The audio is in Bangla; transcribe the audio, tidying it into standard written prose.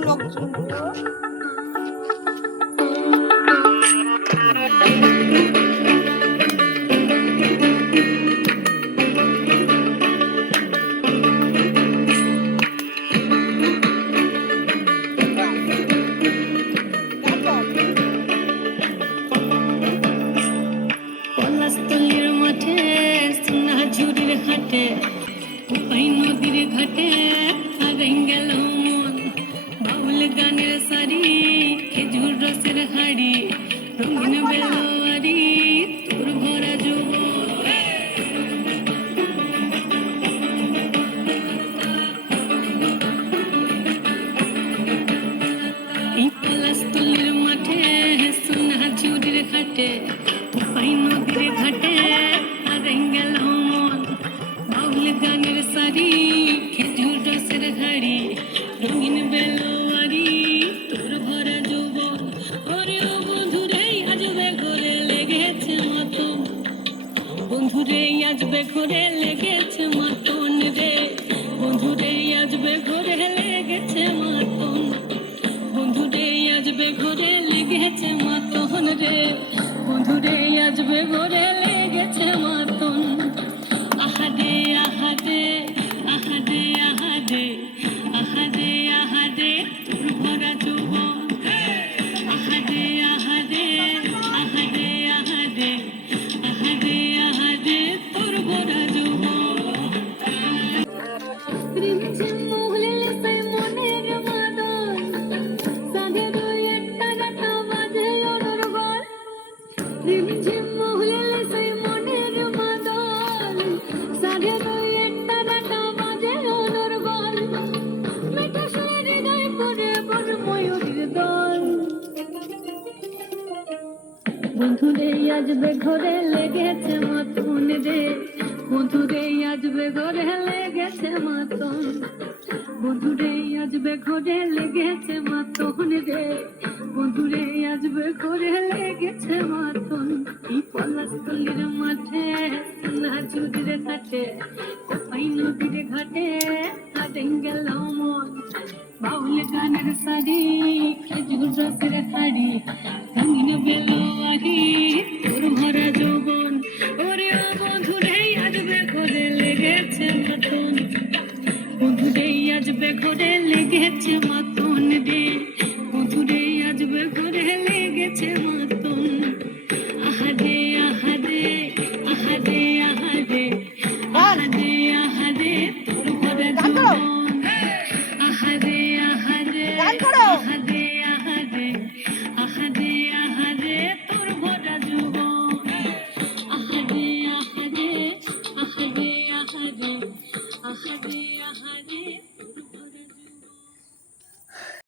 লোকজন ঘাটে পাই নদীর ঘাটে হারাই গেল মন বাউল গানের সারি খেজুর রসের হাড়ি রঙিন বেলোয়ারি তোর ভরা এই পলাশতলির মাঠে সোনা ঝুড়ির ঘাটে পাই নদীর ঘাটে হারাই গেল মন বাউল গানের সারি খেজুর রসের হাড়ি রঙিন বেলোয়ারি তোর ভরা যৌবন ওরে ও বন্ধুরে আজবে ঘরে লেগেছে মতন বন্ধুরে আজবে ঘরে লেগেছে মতন রে বন্ধুরে আজবে ঘরে লেগেছে মতন বন্ধুরে আজবে ঘরে লেগেছে মতন রে বন্ধুরে আজবে ঘরে লেগেছে মতন আহাদে আহাদে আহাদে আহাদে আহাদে আহাদে তোর ভরা যৌবন আহাদে আহাদে আহাদে আহাদে আহাদে আহাদে তোর ভরা যৌবন রিমঝিম মহলে সাই মনের মাদল সাধে দুই একটা গাটা বাজে ওর গল রিমঝিম মহলে সাই মনের মাদল সাধে দুই একটা গাটা বাজে ওর গল মেটা সুরে হৃদয় পড়ে বড় ময়ূরের দল বন্ধুরে আজবে ঘরে লেগেছে মতন রে বন্ধুরে আজবে ঘরে লেগেছে মতন বন্ধুরে আজবে ঘরে লেগেছে মতন রে বন্ধুরে আজবে ঘরে লেগেছে মতন এই পলাশতলির মাঠে সোনা ঝুড়ির ঘাটে পাই নদীর ঘাটে হারাই গেল মন বাউল গানের সারি খেজুর রসের হাড়ি রঙিন বেলোয়ারি তোর ভরা যৌবন ওরে ও বন্ধুরে আজবে ঘরে লেগেছে মতন বন্ধুরে আজবে ঘরে লেগেছে মতন রে বন্ধুরে আজবে ঘরে লেগেছে মতন আহাদে আহাদে আহাদে আহাদে আহাদে আহাদে তোর ভরা যৌবন আহাদে আহাদে আহাদে আহাদে আহাদে আহাদে তোর ভরা যৌবন আহাদে আহাদে আহাদে আহাদে আহাদে আহাদে